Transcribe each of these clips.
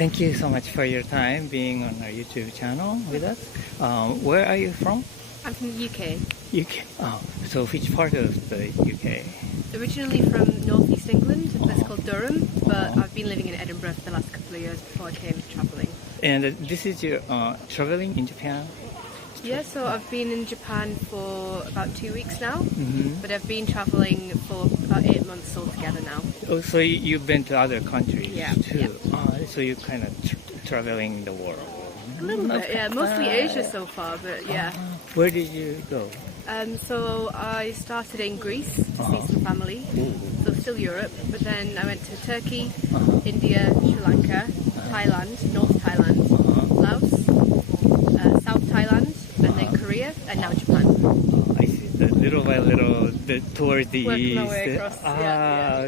Thank you so much for your time being on our YouTube channel with us. Where are you from? I'm from the UK. UK. Oh, so which part of the UK? Originally from northeast England, a place called Durham, but I've been living in Edinburgh for the last couple of years before I came travelling. And this is your traveling in Japan? Yeah, so I've been in Japan for about 2 weeks now, but I've been travelling for about 8 months altogether now. Oh, so you've been to other countries too? Yeah. So you're kind of traveling the world? A little bit, yeah. Mostly Asia so far, but yeah. Where did you go? So I started in Greece to see some family, so still Europe, but then I went to Turkey, India, Sri Lanka, Thailand, North Thailand, Laos, South Thailand, and then Korea, and now Japan. I see. Little by little, towards the Working east. my way across,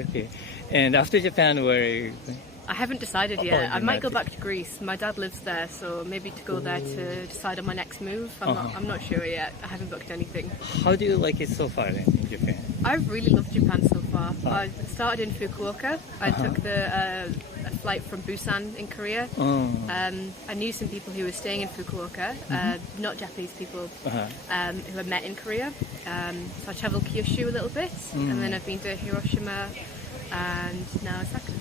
Okay. And after Japan, where? I haven't decided yet. I might go back to Greece. My dad lives there, so maybe to go there to decide on my next move. I'm not sure yet. I haven't booked anything. How do you like it so far then in Japan? I've really loved Japan so far. I started in Fukuoka. I took a flight from Busan in Korea. I knew some people who were staying in Fukuoka, not Japanese people, who I met in Korea. So I travelled Kyushu a little bit, and then I've been to Hiroshima and now Osaka.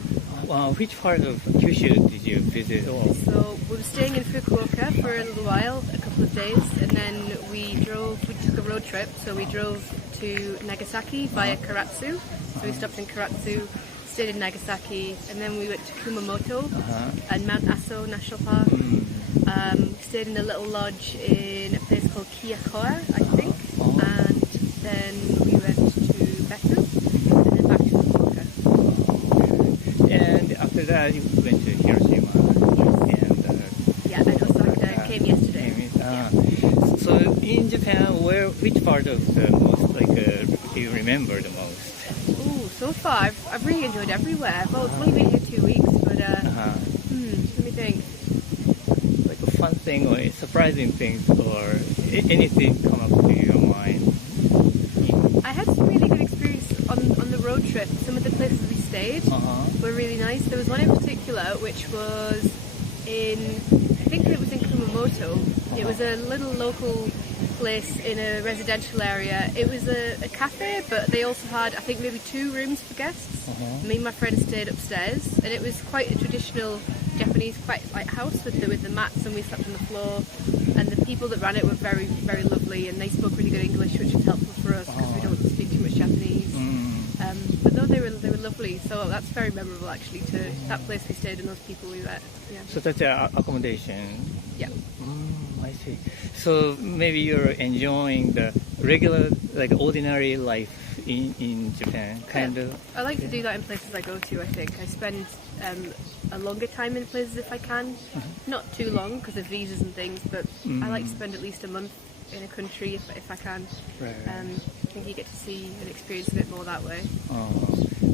Which part of Kyushu did you visit? So we were staying in Fukuoka for a little while, a couple of days, and then we took a road trip, so we drove to Nagasaki via Karatsu. So we stopped in Karatsu, stayed in Nagasaki, and then we went to Kumamoto and Mount Aso National Park. Stayed in a little lodge in a place called Kiyakora, I think, and then we went to Betu, and then back to Fukuoka. And after that, you went to Hiroshima. And Osaka came yesterday. So in Japan, which part of the most do you remember the most? Oh, so far I've really enjoyed everywhere. Well, it's only been here 2 weeks, but let me think. Like a fun thing or surprising things or anything come up to your mind? I had some really good experience on the road trip. Some of the places we stayed were really nice. There was one in particular which was I think it was in Kumamoto. It was a little local place in a residential area. It was a cafe, but they also had, I think, maybe 2 rooms for guests. Me and my friend stayed upstairs, and it was quite a traditional Japanese house with the mats, and we slept on the floor. And the people that ran it were very, very lovely, and they spoke really good English, which was helpful for us because we don't speak too much Japanese. But no, they were lovely. So that's very memorable, actually. To that place we stayed and those people we met. Yeah. So that's accommodation. Yeah. I see. So maybe you're enjoying the regular, ordinary life in Japan, kind of. I like to do that in places I go to. I think I spend a longer time in places if I can. Not too long because of visas and things, but I like to spend at least a month in a country if I can. Right. I think you get to see and experience a bit more that way.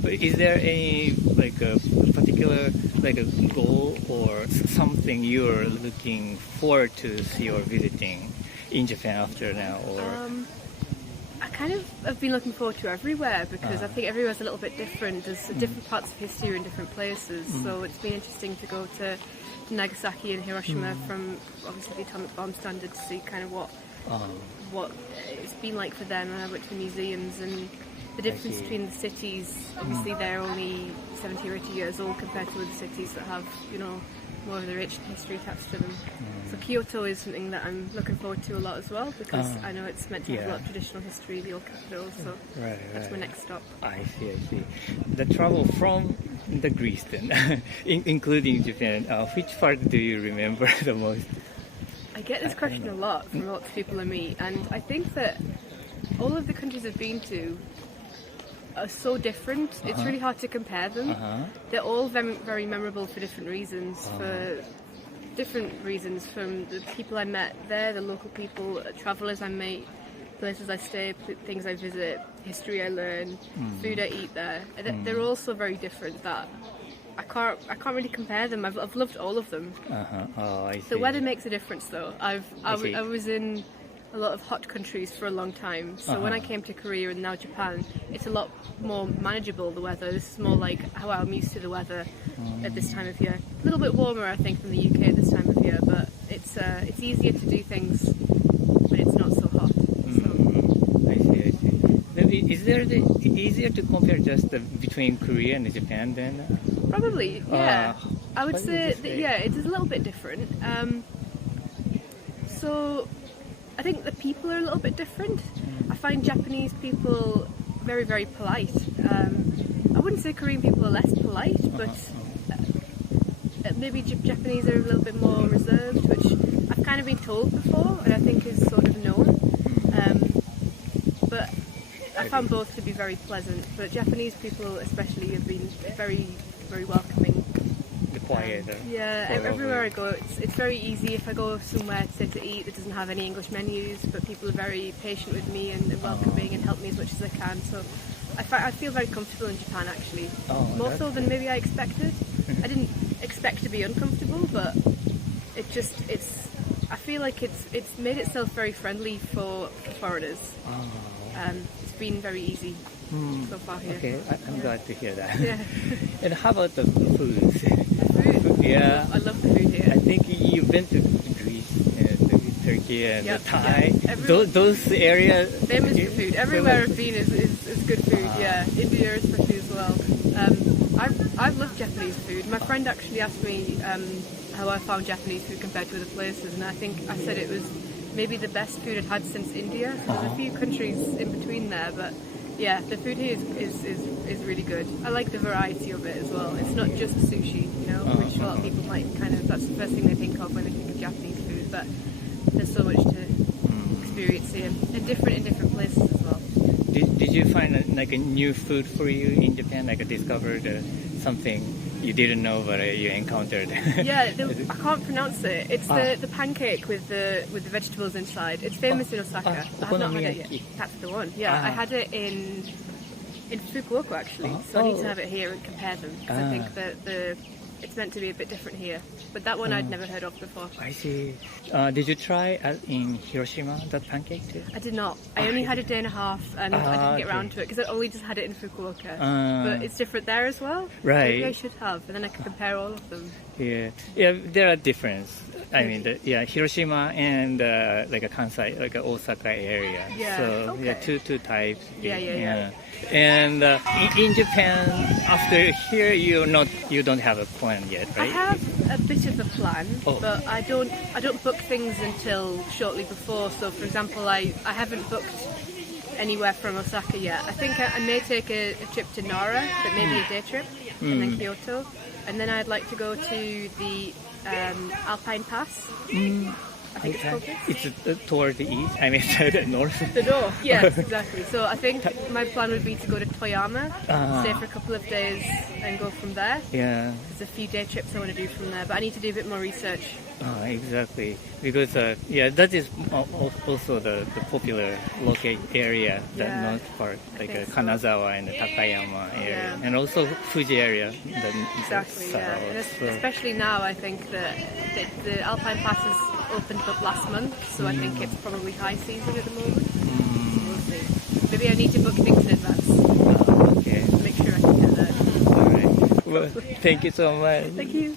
But is there any a particular a goal or something you're looking forward to see or visiting in Japan after now? Or I kind of have been looking forward to everywhere because I think everywhere's a little bit different. There's different parts of history in different places, so it's been interesting to go to Nagasaki and Hiroshima from obviously the atomic bomb standard to see kind of what it's been like for them. And I went to the museums and the difference between the cities. Obviously they're only 70 or 80 years old compared to other cities that have, more of the rich history attached to them. So Kyoto is something that I'm looking forward to a lot as well because I know it's meant to have a lot of traditional history, the old capital, so that's my next stop. I see. The travel from the Greece then, including Japan, which part do you remember the most? I get this question a lot from lots of people I meet, and I think that all of the countries I've been to are so different. It's really hard to compare them. They're all very, very memorable for different reasons. From the people I met there, the local people, travellers I meet, places I stay, things I visit, history I learn, food I eat there. They're all so very different that I can't really compare them. I've loved all of them. I see. The weather makes a difference though. I was in a lot of hot countries for a long time, so when I came to Korea and now Japan, it's a lot more manageable, the weather. This is more like how I'm used to the weather. at this time of year. A little bit warmer, I think, than the UK at this time of year, but it's easier to do things when it's not so hot. So. I see. Maybe is there easier to compare just between Korea and Japan then? Probably, yeah. I would what say would you that, say? yeah, it is a little bit different. So I think the people are a little bit different. I find Japanese people very, very polite. I wouldn't say Korean people are less polite, but maybe Japanese are a little bit more reserved, which I've kind of been told before, and I think is sort of known. But I found both to be very pleasant. But Japanese people, especially, have been very, very welcoming. The quiet. Everywhere I go, it's very easy. If I go somewhere to eat that doesn't have any English menus, but people are very patient with me and welcoming and help me as much as I can. So I feel very comfortable in Japan, actually. More so than maybe I expected. I didn't expect to be uncomfortable, but I feel like it's made itself very friendly for foreigners. It's been very easy so far here. Okay, I'm glad to hear that. Yeah. And how about the foods? Food? Yeah. I love the food here. I think you've been to Greece and Turkey and Thai. Those areas. Famous for food. Everywhere I've been is good food. Yeah, India especially as well. I've loved Japanese food. My friend actually asked me how I found Japanese food compared to other places, and I think I said it was maybe the best food I'd had since India. So there's a few countries in between there, but yeah, the food here is really good. I like the variety of it as well. It's not just sushi, which a lot of people might that's the first thing they think of when they think of Japanese food, but there's so much to experience here, and different in different places as well. Did you find like a new food for you in Japan? Like discovered something you didn't know but you encountered? Yeah, I can't pronounce it. It's the pancake with the vegetables inside. It's famous in Osaka. I have not had it yet. That's the one. Yeah, I had it in Fukuoka actually. So I need to have it here and compare them because I think that it's meant to be a bit different here. But that one I'd never heard of before. I see. Did you try in Hiroshima that pancake too? I did not. I only had a day and a half and I didn't get around to it because I only just had it in Fukuoka. But it's different there as well. Right. Maybe I should have, and then I can compare all of them. Yeah, there are differences. I mean, Hiroshima and like a Kansai, like a Osaka area. Yeah. So okay. two types. Yeah. And in Japan, after here, you don't have a plan yet, right? I have a bit of a plan, but I don't book things until shortly before. So, for example, I haven't booked anywhere from Osaka yet. I think I may take a trip to Nara, but maybe a day trip, and then Kyoto, and then I'd like to go to the Alpine Pass. I think it's called this. It's toward the east. I mean, the north. The north, yes, exactly. So I think my plan would be to go to Toyama, stay for a couple of days, and go from there. Yeah. There's a few day trips I want to do from there, but I need to do a bit more research. Exactly, because that is also the popular local area, the north part, like Kanazawa and the Takayama area, and also Fuji area. Exactly, yeah. And especially now, I think that the Alpine Pass has opened up last month, so I think it's probably high season at the moment. So we'll see. Maybe I need to book things in advance. Okay. Make sure I can get there. All right. Well, thank you so much. Thank you.